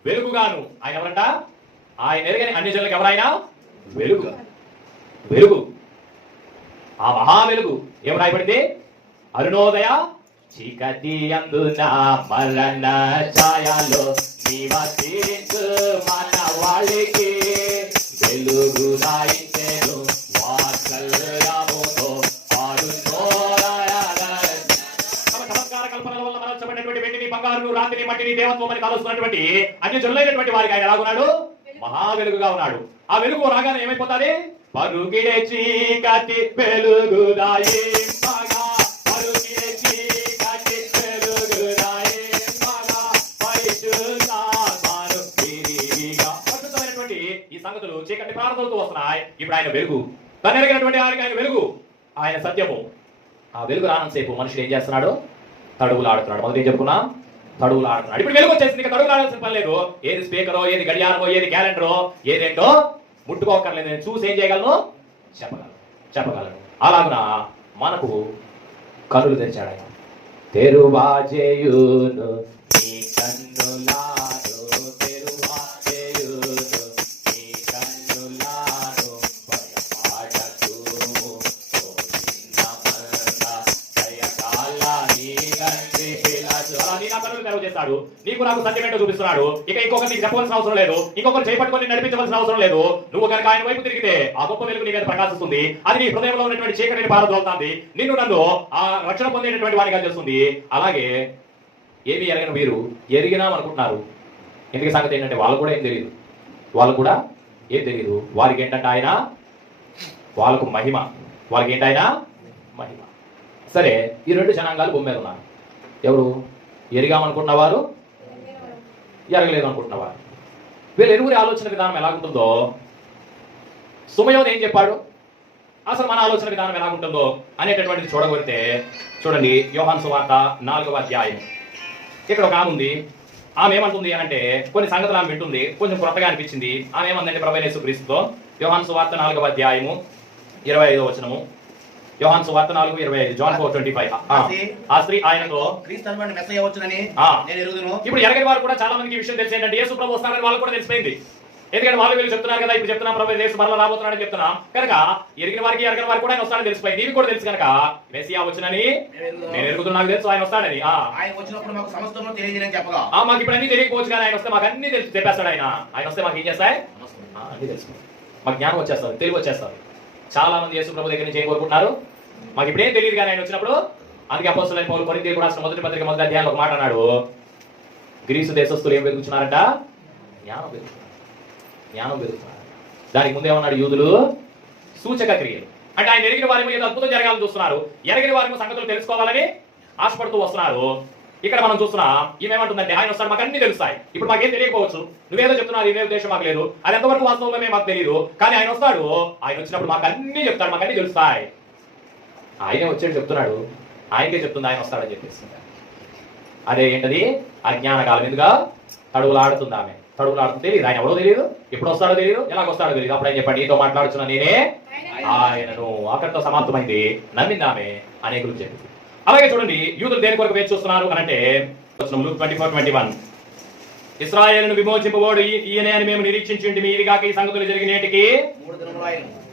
వెలుగుగాను. ఆయన ఎవరంట? ఆయన ఎరగని అన్ని జనులకు ఎవరైనా వెలుగు. వెలుగు, ఆ మహా వెలుగు ఏం రాయబడింది? అరుణోదయ చీకటి అందున మరణ ఛాయలో నివసించు మానవాళికి వెలుగు రాయించెను వాత్సల్యముతో చమత్కార కల్పనల వల్ల మరల్చబడినటువంటి వెండిని, బంగారును, రాతిని, మట్టిని దేవత్వం అని కలుస్తున్నటువంటి అన్ని జనులైనటువంటి వారికి ఆయన ఎలాగున్నాడు? మహా వెలుగుగా ఉన్నాడు. ఆ వెలుగు రాగానే ఏమైపోతాది? పరుగిడే చీకటి వెలుగుదాయి ఈ సంగతులు చీకటి ప్రార్థనలతో వస్తున్నాయి. ఇప్పుడు ఆయన వెలుగు, తను ఎరిగినటువంటి ఆయన వెలుగు, ఆయన సత్యము. ఆ వెలుగు రానంతసేపు మనుషుడు ఏం చేస్తున్నాడు? తడువులు ఆడుతున్నాడు. మొదటి ఏం చెప్పుకున్నా? తడువులు ఆడుతున్నాడు. ఇప్పుడు వెలుగు వచ్చేసింది, ఇక తడువులు ఆడాల్సిన పని లేదు. ఏది స్పీకరో, ఏది గడియారమో, ఏది క్యాలెండరో, ఏదేంటో ముట్టుకోకర్లేదు. నేను చూసి ఏం చేయగలను? చెప్పగలను. అలాగున మనకు కనులు తెరిచాడు ఆయన. తెరువాజేయును నీ కన్నులాను, తెరువాజేయును నీ కన్నులాను, భయపడకుము ఓ చిన్నమల్ల జయకాల నీ కంటి పిలచు. అలా నీ నా కన్నులు తెరవ చేస్తాడు. నీకు నాకు సత్యమేంటో చూపిస్తున్నాడు. ఇక ఇంకొకరు నీకు చెప్పవలసిన అవసరం లేదు, ఇంకొకరు చేపట్టుకొని నడిపించవలసిన అవసరం లేదు. నువ్వు కనుక ఆయన వైపు తిరిగితే ఆ గొప్ప వెలుగు నీ మీద ప్రకాశిస్తుంది. అది నీ హృదయంలో ఉన్నటువంటి చీకటిని పారదోలుతుంది. నిన్ను నన్ను ఆ రక్షణ పొందేటటువంటి వారిగా చేస్తుంది. అలాగే ఏమి ఎరగని వీరు ఎరిగినా అనుకుంటున్నారు. ఎందుకు సంగతి ఏంటంటే వాళ్ళు కూడా ఏం తెలియదు, వారికి ఏంటంటే ఆయన, వాళ్ళకు మహిమ, వాళ్ళకి ఏంటి ఆయన మహిమ. సరే, ఈ రెండు జనాంగాలు భూమి మీద ఉన్నారు. ఎవరు? ఎరిగామనుకుంటున్నవారు, ఎరగలేదు అనుకుంటున్నవారు. వీళ్ళు ఎరుగురి ఆలోచన విధానం ఎలాగుంటుందో సుమయోను ఏం చెప్పాడు, అసలు మన ఆలోచన విధానం ఎలాగుంటుందో అనేటటువంటిది చూడగలిగితే చూడండి. యోహాను సువార్త 4వ అధ్యాయం. ఇక్కడ ఒక ఆమె ఉంది. ఆమె ఏమంటుంది అని అంటే, కొన్ని సంగతులు ఆమె వింటుంది, కొంచెం కొత్తగా అనిపించింది. ఆమె ఏమందంటే ప్రభువైన యేసుక్రీస్తుతో, యోహాను సువార్త 4వ అధ్యాయము 25వ వచనము. యోహాను సువార్త 4:25, John 4:25. ఆ స్త్రీ ఆయనతో, మెస్సయ్య వచ్చునని నేను ఎరుగుదును. ఇప్పుడు ఎరగని వారు కూడా చాలా మందికి ఈ విషయం తెలిసి ఏంటంటే యేసు ప్రభు వస్తారని వాళ్ళకు కూడా తెలిసిపోయింది. ఎందుకంటే వాళ్ళు వీళ్ళు చెప్తున్నారు కదా, ఇప్పుడు చెప్తున్నాం ప్రభు యేసు మరలా రాబోతున్నాడని చెప్తున్నాం కనుక ఎరిగిన వారికి కూడా ఆయన వస్తాడని తెలిసిపోయి నీకు కూడా తెలుసు కనుక మెస్సియా వచ్చునని నేను ఎరుగుతున్నా, నాకు తెలుసు ఆయన వస్తాడని. ఆయన వచ్చినప్పుడు మాకు సమస్తము తెలియజేయని చెప్పగా మాకు ఇప్పుడు అన్ని తెలియకపోవచ్చు కానీ ఆయన వస్తే మాకు అన్ని తెలిసి చెప్పేస్తాడు. ఆయన వస్తే మాకు ఏం చేస్తాయి అన్ని తెలుసు, మాకు జ్ఞానం వచ్చేస్తారు, తెలివి వచ్చేస్తారు. చాలా మంది యేసు ప్రభు దగ్గర నుంచి ఏం కోరుకుంటున్నారు, మాకు ఇప్పుడేం తెలియదు కానీ ఆయన వచ్చినప్పుడు. అందుకే అపోస్తలుడైన పౌలు కొరింథీయులకు రాసిన మొదటి పత్రిక మొదటి అధ్యాయంలో ఒక మాట అన్నాడు, గ్రీసు దేశస్తులు ఏం వెతుకుతున్నారంట, జ్ఞానం పెరుగుతున్నారు, జ్ఞానం పెరుగుతున్నారు. దానికి ముందేమన్నాడు, యూదులు సూచక క్రియలు అంటే ఆయన ఎరిగిన వారి మీద అద్భుతం జరగాలని చూస్తున్నారు, ఎరగిన వారి సంగతులు తెలుసుకోవాలని ఆశపడుతూ వస్తున్నారు. ఇక్కడ మనం చూస్తున్నాం ఈమెమంటుందంటే ఆయన వస్తాడు, మాకు అన్ని తెలుస్తాయి, ఇప్పుడు మాకేం తెలియకపోవచ్చు, నువ్వేదో చెప్తున్నావు ఇదే ఉద్దేశం మాకు లేదు, అది ఎంతవరకు వాస్తవంలో మాకు తెలియదు, కానీ ఆయన వస్తాడు, ఆయన వచ్చినప్పుడు మాకు అన్ని చెప్తాడు, మాకు అన్ని తెలుస్తాయి. ఆయనే వచ్చాడు చెప్తున్నాడు, ఆయనకే చెప్తుంది ఆయన వస్తాడని చెప్పేసి. అదే ఏంటది అజ్ఞాన కాలం, ఎందుగా తడువులాడుతుంది ఆమె, తడువులాడుతుంది తెలియదు, ఆయన ఎవరో తెలియదు, ఎప్పుడు వస్తాడో తెలియదు, ఎలాగొస్తాడో తెలియదు. అప్పుడు ఆయన చెప్పండి, నీతో మాట్లాడుతున్నా నేనే ఆయనను, అక్కడితో సమాప్తమైంది, నమ్మింది ఆమె అనేకులు చెప్పింది. అలాగే చూడండి యూదులు దేని కొరకు వేచి చూస్తున్నారు అనంటే 24:21 ఇశ్రాయేలును విమోచింపబోడు ఈయనే అని మేము నిరీక్షించుంటి, ఇది కాక ఈ సంగతులు జరిగిన నేటికి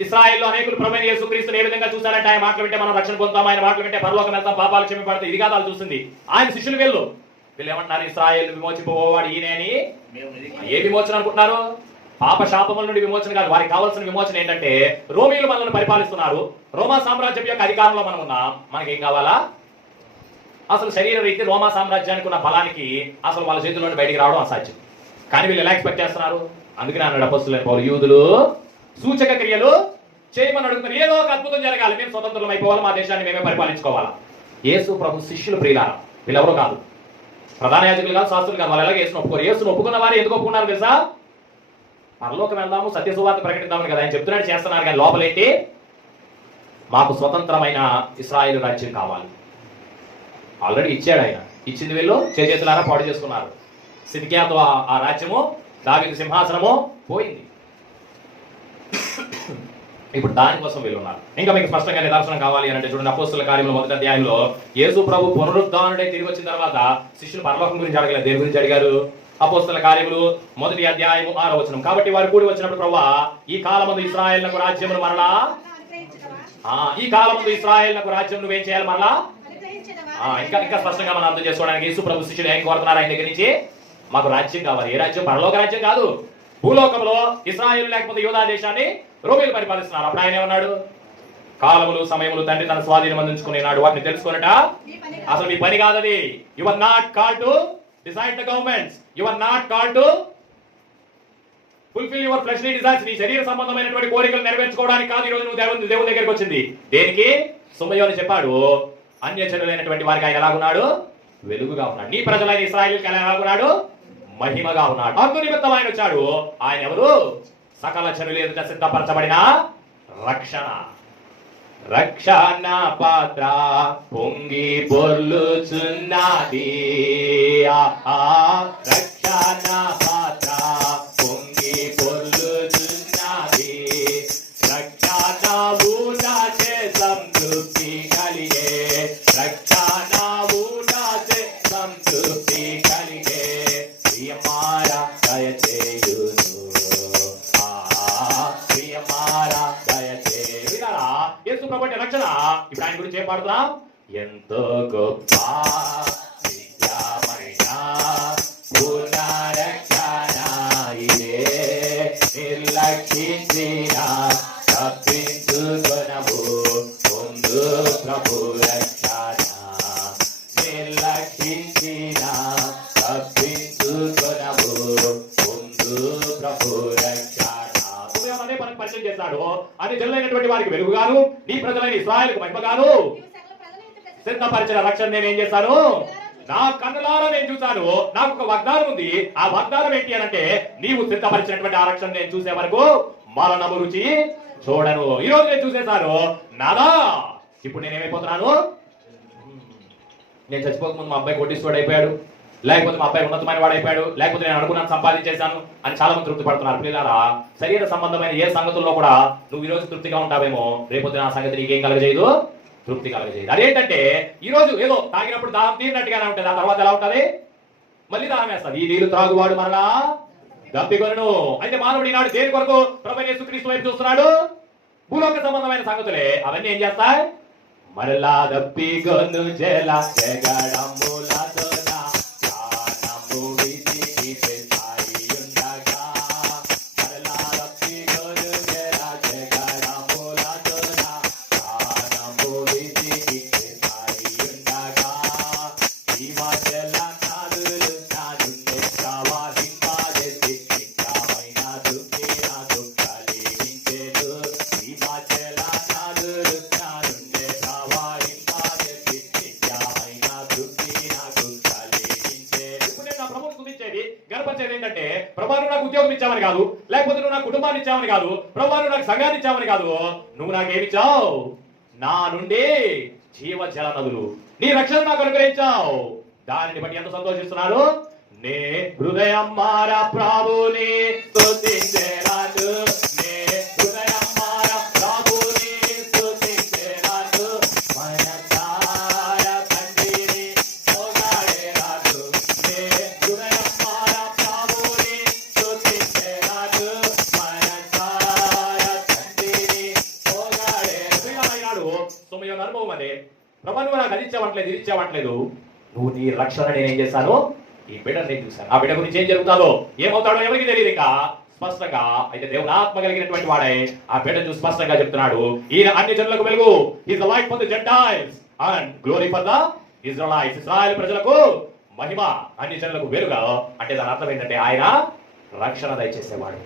ఇశ్రాయేల్లో అనేకులు ప్రభువైన యేసుక్రీస్తును ఏ విధంగా చూశారంటే ఆయన మాటలు వింటే మనం రక్షణ పొందుతాం, ఆయన మాటలు వింటే పరలోకం వెళ్తాం, పాపాలు క్షమింపబడతాయి, ఇది కాదు చూసింది. ఆయన శిష్యులు వీళ్ళు ఏమంటున్నారు, ఇశ్రాయేలు విమోచింపబోవాడు ఈయనే అని. ఏ విమోచన అనుకుంటున్నారు, పాప శాపముల నుండి విమోచన కాదు, వారికి కావాల్సిన విమోచన ఏంటంటే రోమీయులు మనల్ని పరిపాలిస్తున్నారు, రోమా సామ్రాజ్యం యొక్క అధికారంలో మనం ఉన్నాం, మనకేం కావాలా, అసలు శరీర రీతి రోమా సామ్రాజ్యానికి ఉన్న బలానికి అసలు వాళ్ళ చేతుల్లో బయటికి రావడం అసాధ్యం. కానీ వీళ్ళు ఎలా ఎక్స్పెక్ట్ చేస్తున్నారు, అందుకని అన్నాడు అపోస్తలుడైన పౌలు, యూదులు సూచక క్రియలు చేయమని అడుగుతున్నారు, ఏదో ఒక అద్భుతం జరగాలి, మేము స్వతంత్రం అయిపోవాలి, మా దేశాన్ని మేమే పరిపాలించుకోవాలా. యేసు ప్రభు శిష్యులు ప్రియులారా, వీళ్ళెవరో కాదు, ప్రధాన యాజకులు కాదు, శాస్త్రులు కాదు, వాళ్ళు ఎలాగ యేసును ఒప్పుకోరు. యేసును ఒప్పుకున్న వారు ఎందుకు ఒప్పుకున్నారు తెలుసా, పరలోకం వెళ్దాము, సత్య సువార్త ప్రకటిద్దామని కదా ఆయన చెప్తున్నాడు, చేస్తున్నారు. కానీ లోపలేంటి, మాకు స్వతంత్రమైన ఇశ్రాయేలు రాజ్యం కావాలి. ఆల్రెడీ ఇచ్చాడు ఆయన, ఇచ్చింది వీళ్ళు చేతులారా పాడు చేసుకున్నారు. సిద్కియాతో ఆ రాజ్యము, దావీదు సింహాసనము పోయింది. ఇప్పుడు దానికోసం వీళ్ళు ఉన్నారు. ఇంకా మీకు స్పష్టంగా నిదర్శనం కావాలి అని అంటే చూడండి, అపోస్తలుల కార్యములు మొదటి అధ్యాయంలో యేసు ప్రభు పునరుద్ధానుడై తిరిగి వచ్చిన తర్వాత శిష్యులు పరలోకం గురించి అడగలేదు, దేని గురించి అడిగారు, అపోస్తలుల కార్యములు మొదటి అధ్యాయము 6వ వచనం. కాబట్టి వారు కూడి వచ్చినప్పుడు ప్రభువా ఈ కాలమందు ఇశ్రాయేలునకు రాజ్యమును మరలా, ఈ కాలమందు ఇశ్రాయేలునకు రాజ్యం నువ్వేం చేయాలి మరలా. ఇంకా స్పష్టంగా మనం అర్థం చేసుకోవడానికి యేసు ప్రభు శిష్యులు ఏం కోరుతున్నారు ఆయన దగ్గర నుంచి, మాకు రాజ్యం కావాలి. ఏ రాజ్యం, పరలోక రాజ్యం కాదు, భూలోకంలో ఇశ్రాయేలు లేకపోతే యూదా దేశాన్ని రోమీయులు పరిపాలిస్తున్నారు. అప్పుడు ఆయన ఏమన్నాడు, కాలములు సమయములు తండ్రి తన స్వాధీనం అందించుకున్నాడు, వాటిని తెలుసుకున్నట అసలు మీ పని కాదది. You are not called to decide the governments, you are not called to fulfil your fleshly desires. నీ శరీర సంబంధమైనటువంటి కోరికలు నెరవేర్చుకోవడానికి కాదు ఈ రోజు నువ్వు దేవుని దగ్గరికి వచ్చింది. దేనికి, సుమయ్య అని చెప్పాడు, అన్యజనులైనటువంటి వారికి ఆయన ఎలాగున్నాడు, వెలుగుగా ఉన్నాడు. నీ ప్రజలైన ఇశ్రాయేలుకి ఎలాగున్నాడు, మహిమగా ఉన్నాడు. అందు నిమిత్తం ఆయన వచ్చాడు. ఆయన ఎవరు, సకల జనుల ఎదుట సిద్ధపరచబడిన రక్షణ, రక్షణ పాత్ర పొంగి పొర్లుచున్నది, రక్షణ పాత్ర పొంగి పొర్లుచున్నది, రక్షణ ఊటాచే సంతృప్తి కలిగే, రక్షణ ఊటాచే సంతృప్తి కలిగే, ప్రియమారా దయచేయును, ప్రియమారా దయచేయు. యేసు ప్రభు అంటే రక్షణ. ఇప్పుడు ఆయన గురించి ఏం పాడుతున్నాం, ఎంతో గొప్ప విద్యామయ పునరక్షణ ఇదే, నిర్లక్షించిన తప్పించుకొనవు పొందు ప్రభు రక్షణ, నిర్లక్షించిన తప్పించుకొనవు పొందు ప్రభు రక్షణ. మనకు పరిచయం చేశాడు, అని జనులైనటువంటి వారికి వెలుగుగాను, నీ ప్రజలైన ఇశ్రాయేలుకు మహిమగాను సిద్ధపరిచిన రక్షణ నేనేం చేశాను, నా కన్నులారా నేను చూశాను. నాకు ఒక వాగ్దానం ఉంది. ఆ వాగ్దానం ఏంటి అని అంటే, నీవు సిద్ధపరిచినటువంటి ఆ రక్షణ నేను చూసే వరకు మరణము రుచి చూడను. ఈ రోజు నేను చూసేశాను నాదా. ఇప్పుడు నేనేమైపోతున్నాను, నేను చచ్చిపోకముందు మా అబ్బాయి కోటీశ్వరుడు అయిపోయాడు, లేకపోతే మా అబ్బాయి ఉన్నతమైన వాడు అయిపోయాడు, లేకపోతే నేను అనుకున్నాను సంపాదించేశాను అని చాలా మంది తృప్తి పడుతున్నారు. పిల్లలారా, శరీర సంబంధమైన ఏ సంగతుల్లో కూడా నువ్వు ఈ రోజు తృప్తిగా ఉంటావేమో, రేపొద్దున ఆ సంగతి నీకేం కలగజేయదు, తృప్తి కలగజేయదు. అదేంటంటే ఈ రోజు ఏదో తాగినప్పుడు దాహం తీరినట్టుగానే ఉంటుంది, ఆ తర్వాత ఎలా ఉంటుంది, మళ్ళీ దాహం వేస్తుంది. ఈ నీళ్లు త్రాగువాడు మరలా దప్పికొనను. అయితే మానవుడు ఈనాడు దేని కొరకు ప్రభువైన యేసుక్రీస్తు వైపు చూస్తున్నాడు? భూలోక సంబంధమైన సంగతులే. అవన్నీ ఏం చేస్తాయి? మరలా దప్పికొను జల జగడములతోన ప్రాణము విసిగితే సాయుండగా. మరలా దప్పికొను జల జగడములతోన ప్రాణము విసిగితే సాయుండగా. జీవజల నదులు నా నుండి ప్రవహింపజేసి నిత్యమైన తృప్తి నాకు కలిగించెను. జీవజల నదులు నా నుండి ప్రవహింపజేసి నిత్యమైన తృప్తి నాకు కలిగించెను. ఇప్పుడు నేను నా ప్రభువుని స్తుతించేది, గర్వపరిచేది ఏంటంటే, ప్రభువా నువ్వు నాకు ఉద్యోగం ఇచ్చావని కాదు, లేకపోతే నువ్వు నాకు కుటుంబాన్ని ఇచ్చావని కాదు, ప్రభువా నువ్వు నాకు సంఘాన్ని ఇచ్చావని కాదు, నువ్వు నాకేమిచ్చావు? నా నుండి జీవజల నదులు, నీ రక్షణ నాకు అనుగ్రహించావు. దానిని బట్టి ఎంత సంతోషిస్తున్నాడు? నే హృదయం మార ప్రభుని స్తుతించెదను. నే హృదయం మార ప్రభుని స్తుతించెదను. మనసార తండ్రిని పొగడెదను. నే హృదయం మార ప్రభుని స్తుతించెదను. మనసార తండ్రిని పొగడెదను. ప్రియమైనడు సొమయోన అనుభవం అదే. ప్రభు నువ్వు నాకు అది ఇచ్చావట్లేదు, ఇది ఇచ్చావట్లేదు, నువ్వు నీ రక్షణ నేనేం చేశాను? ఈ బిడ్డను నేను చూశాను. ఆ బిడ్డ గురించి ఏం జరుగుతాదో, ఏమవుతాడో ఎవరికి తెలియదు ఇంకా స్పష్టంగా. అయితే దేవుని ఆత్మ కలిగినటువంటి వాడే ఆ బిడ్డను చూసి స్పష్టంగా చెప్తున్నాడు, ఈయన అన్ని జనులకు వెలుగు, is the light for the Gentiles and glory for the Israelites. ఇశ్రాయేలు ప్రజలకు మహిమ, అన్ని జనులకు వెలుగు. అంటే దాని అర్థం ఏంటంటే ఆయన రక్షణ దయచేసేవాడు,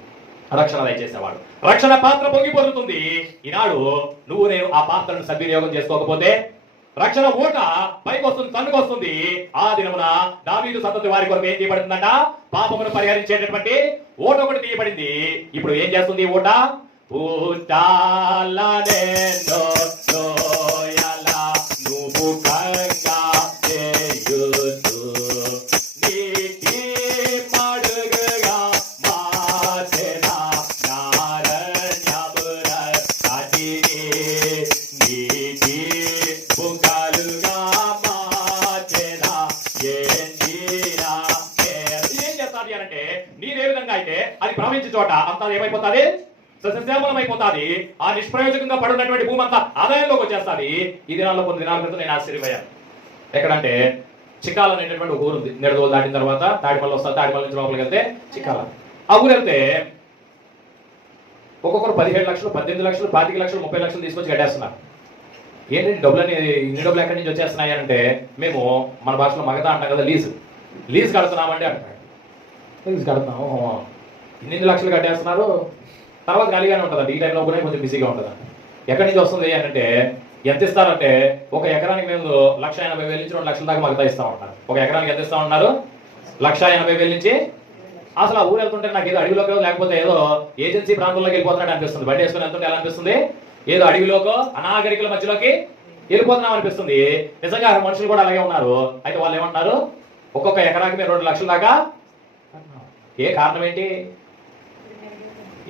రక్షణ దయచేసేవాడు. రక్షణ పాత్ర పొంగిపోతుంది. ఈనాడు నువ్వు నేను ఆ పాత్రను సద్వినియోగం చేసుకోకపోతే రక్షణ ఊట పైకి వస్తుంది, తన్నుకు వస్తుంది. ఆ దినమున దావీదు సంతతి వారి కొరకు ఏం తీయబడుతుందంట? పాపమును పరిహరించేటటువంటి ఓట ఒకటి తీయబడింది. ఇప్పుడు ఏం చేస్తుంది ఓట? నువ్వు కంగా చేయుచు నీటి మడుగుగా మార్చెన నారణ్యమున అతిని నీటి బుగ్గలుగా మార్చెన ఎండిన ఏం చేస్తాది అంటే, నీరే విధంగా అయితే అది ప్రవహించే చోట అంతా ఏమైపోతుంది? సస్యశ్యామలం అయిపోతుంది. ఆ నిష్ప్రయోజకంగా పడున్నటువంటి భూమి అంతా ఆదాయంలోకి వచ్చేస్తుంది. ఈ దినాల్లో కొన్ని దినాల క్రితం నేను ఆశ్చర్యపోయాను. ఎక్కడంటే చిక్కాల అనేటటువంటి ఒక ఊరు ఉంది. నెడదోలు దాటిన తర్వాత తాడిమల్లి వస్తారు, తాడిమల్లి నుంచి లోపలికి వెళ్తే చిక్కాల. ఆ ఊరు వెళ్తే ఒక్కొక్కరు 17 లక్షలు, 18 లక్షలు, 25 లక్షలు, 30 లక్షలు తీసుకొచ్చి కట్టేస్తున్నారు. ఏంటంటే డబ్బులని, ఇన్ని డబ్బులు ఎక్కడి నుంచి వచ్చేస్తున్నాయి అంటే, మేము మన భాషలో మగతా అంటాం కదా, లీజ్ కడుతున్నామండి అంటారు. లీజ్ కడుతున్నాము, ఇన్ని లక్షలు కట్టేస్తున్నారు, తర్వాత ఖాళీగానే ఉంటుందండి. ఈ టైంలో కూడా కొంచెం బిజీగా ఉంటుందండి. ఎక్కడి నుంచి వస్తుంది అంటే, ఎంత ఇస్తారంటే, ఒక ఎకరానికి మేము 1,80,000 నుంచి 2 లక్షల దాకా మగతా ఇస్తా ఉంటారు. ఒక ఎకరానికి ఎంత ఇస్తా ఉన్నారు? 1,80,000 నుంచి. అసలు ఆ ఊరు వెళ్తుంటే నాకు ఏదో అడవిలోకి, లేకపోతే ఏదో ఏజెన్సీ ప్రాంతంలోకి వెళ్ళిపోతున్నాడు అనిపిస్తుంది. బండి వేసుకుని వెళ్తుంటే ఎలా అనిపిస్తుంది? ఏదో అడవిలోకో అనాగరికుల మధ్యలోకి వెళ్ళిపోతున్నాం అనిపిస్తుంది. నిజంగా మనుషులు కూడా అలాగే ఉన్నారు. అయితే వాళ్ళు ఏమంటున్నారు? ఒక్కొక్క ఎకరాకి మేము 2 లక్షల దాకా. ఏ కారణం ఏంటి?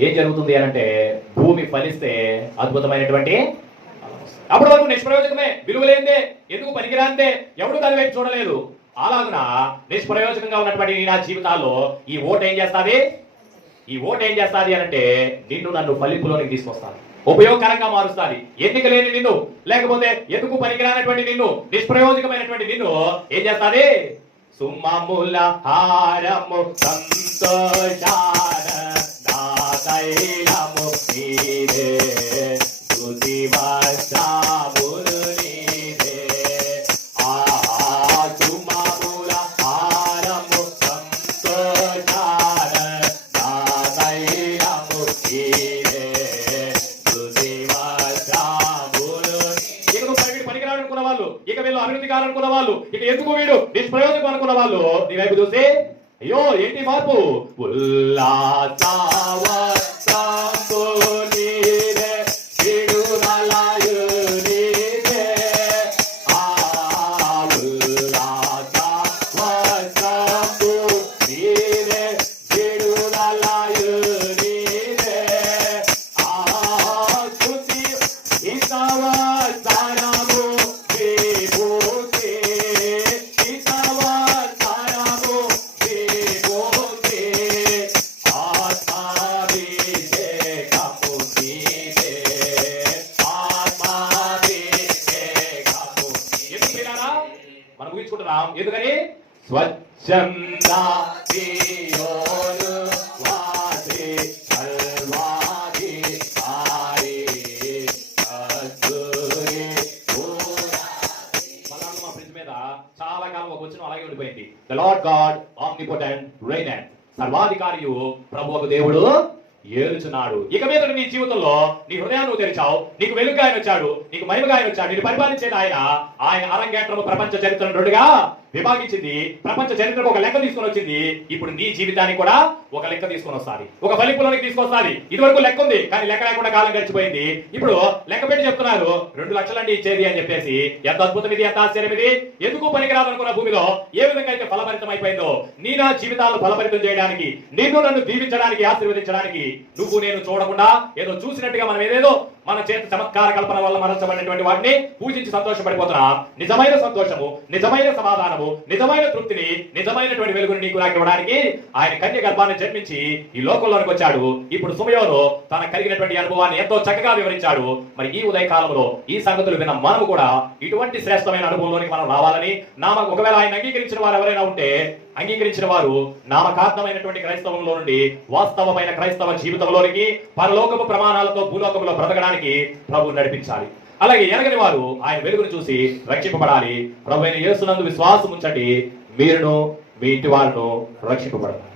ఏం జరుగుతుంది అంటే, భూమి ఫలిస్తే అద్భుతమైనటువంటి అప్పటి వరకు నిష్ప్రయోజకమే, విలువలేందే, ఎందుకు పనికిరాందే, ఎవడు దాని వైపు చూడలేదు. అలాగున నిష్ప్రయోజకంగా ఉన్నటువంటి నా జీవితాల్లో ఈ ఓటు ఏం చేస్తుంది? ఈ ఓటు ఏం చేస్తుంది అంటే, నిన్ను నన్ను ఫలింపులోనికి తీసుకొస్తాను, ఉపయోగకరంగా మారుస్తుంది. ఎన్నిక లేని నిన్ను, లేకపోతే ఎందుకు పనికిరానటువంటి నిన్ను, నిష్ప్రయోజకమైనటువంటి నిన్ను ఏం చేస్తుంది? సుమ్మముల హారము సంతోషాన తైలము నీదే, స్తుతి వస్త్రములు నీదే. సుమ్మముల హారము సంతోషాన తైలము నీదే, స్తుతి వస్త్రములు. ఇక పనికిరాలనుకున్న వాళ్ళు, ఇక వీళ్ళు అభివృద్ధి కావాలనుకున్న వాళ్ళు, ఇక ఎందుకు వీడు నిష్ప్రయోజకం అనుకున్న వాళ్ళు నీ వైపు చూసి, అయ్యో ఏంటి మార్పు? మనం ఊహించుకుంటున్నాం. ఎందుకని? స్వచ్ఛంద సియోను వాసి సర్వాధి ఆరి అద్భురి మా ఫ్రిడ్జ్ మీద చాలా కాలం ఒక వచ్చిన అలాగే ఉండిపోయింది. The lord God omnipotent reigneth. సర్వాధికారియు ప్రభువు దేవుడు ఏలుచున్నాడు. ఇక మీద నీ జీవితంలో నీ హృదయాన్ని నువ్వు తెరిచావు, నీకు వెలుగుగా ఆయన వచ్చాడు, నీకు మహిమగా ఆయన వచ్చాడు. నేను పరిపాలించేది ఆయన అరంగేట్రము ప్రపంచ చరిత్రను రెండుగా విభాగించింది. ప్రపంచ చరిత్రకు ఒక లెక్క తీసుకొని వచ్చింది. ఇప్పుడు నీ జీవితానికి కూడా ఒక లెక్క తీసుకొని వస్తుంది, ఒక ఫలింపులోనికి తీసుకొస్తుంది. ఇది వరకు లెక్క ఉంది, కానీ లెక్క లేకుండా కాలం గడిచిపోయింది. ఇప్పుడు లెక్క పెట్టి చెప్తున్నారు 2 లక్షలండి ఇచ్చేది అని చెప్పేసి. ఎంత అద్భుతం ఇది, ఎంత ఆశ్చర్యం ఇది! ఎందుకు పనికిరాదనుకున్న భూమిలో ఏ విధంగా అయితే ఫలభరితం అయిపోయిందో, నీ నా జీవితాలను ఫలభరితం చేయడానికి, నిన్ను నన్ను దీవించడానికి, ఆశీర్వదించడానికి నువ్వు నేను చూడకుండా ఏదో చూసినట్టుగా మనం ఏదేదో మన చేత చమత్కార కల్పన వల్ల మరల్చబడినటువంటి వాటిని పూజించి సంతోషపడిపోతున్నాం. నిజమైన సంతోషము, నిజమైన సమాధానము, నిజమైన తృప్తిని, నిజమైనటువంటి వెలుగుని నీకు నాకు ఇవ్వడానికి ఆయన కన్య గర్భాన్ని జన్మించి ఈ లోకంలోనికి వచ్చాడు. ఇప్పుడు సమయంలో తన కలిగినటువంటి అనుభవాన్ని ఎంతో చక్కగా వివరించాడు. మరి ఈ ఉదయ కాలంలో ఈ సంగతులు విన్న మనము కూడా ఇటువంటి శ్రేష్టమైన అనుభవంలోనికి మనం రావాలని, ఒకవేళ ఆయన అంగీకరించిన వారు ఎవరైనా ఉంటే, అంగీకరించిన వారు నామకార్థమైనటువంటి క్రైస్తవంలో నుండి వాస్తవమైన క్రైస్తవ జీవితంలోనికి, పరలోకపు ప్రమాణాలతో భూలోకంలో బ్రతకడానికి ప్రభు నడిపించాలి. అలాగే ఎరగని వారు ఆయన వెలుగును చూసి రక్షింపబడాలి. ప్రభు అయిన యేసునందు విశ్వాసం ఉంచండి, మీరును మీ ఇంటి వారును రక్షింపబడతారు.